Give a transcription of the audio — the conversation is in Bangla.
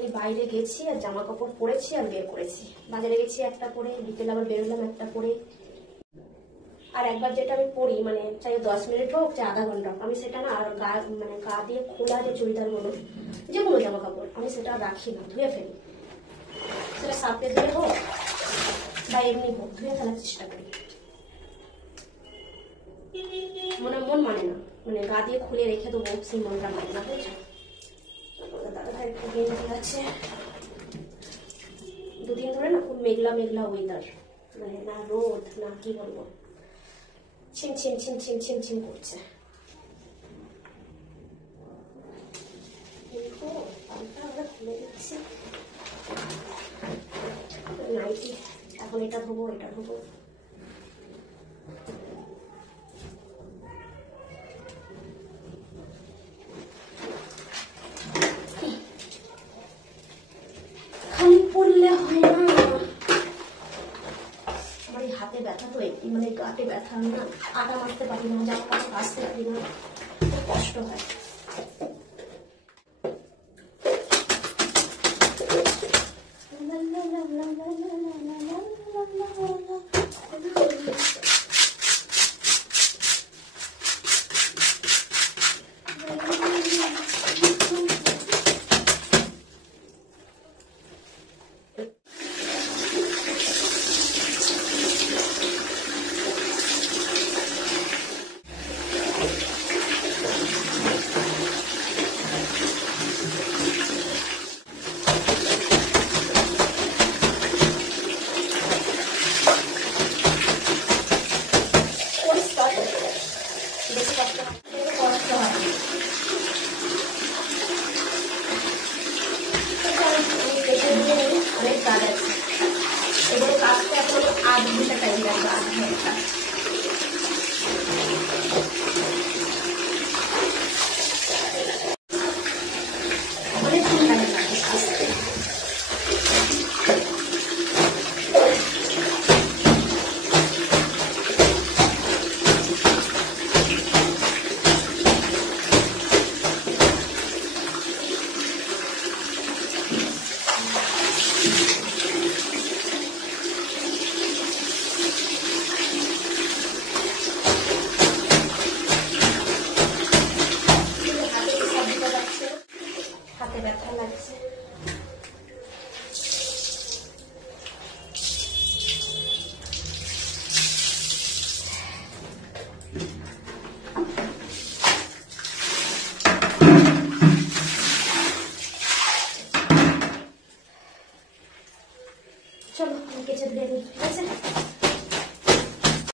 খালি বাইরে গেছি আর জামা কাপড় পরেছি আর বের করেছি। বাজারে গেছি একটা পরে, বিকেল আবার বেরোলাম একটা পরে। আর একবার যেটা আমি পরি মানে চাই 10 মিনিট হোক চাই আধা ঘন্টা, আমি সেটা না আর গা দিয়ে খোলা যে চুড়িদারগুলো, যে কোনো জামা কাপড় আমি সেটা রাখি না, ধুয়ে ফেলি। সেটা সাপে ধুয়ে হোক বা এমনি হোক, ধুয়ে ফেলার চেষ্টা করি। মন মানে না, মানে গা দিয়ে খুলে রেখে দেবো, সেই মনটা মানে না, বুঝছো? দাদা ভাই একটু গেঞ্জি আছে, দুদিন ধরে না খুব মেঘলা মেঘলা ওয়েদার, মানে না রোদ না কি বলবো, ছিম ছিম ছিম ছিম ছিম ছিম করছে। খুলে দিচ্ছি নাইটি, এখন এটা ধোবো এটা ধোবো। খালি পড়লে হয় না, আমার এই হাতে ব্যথা তো, মানে গাটে ব্যথা, আমি না আটা মারতে পারি না, জামা কাপড় কাচতে পারি না, খুব কষ্ট হয়। অনেক কাজ আছে, এগুলো কাজটা এখন 8 ঘন্টা টাইম লাগবে, 8 ঘন্টা। অনেক টাইম লাগে আসতে। হাতে ব্যথা লাগছে। চলো আমি কেচে দিয়ে দিই, ঠিক আছে?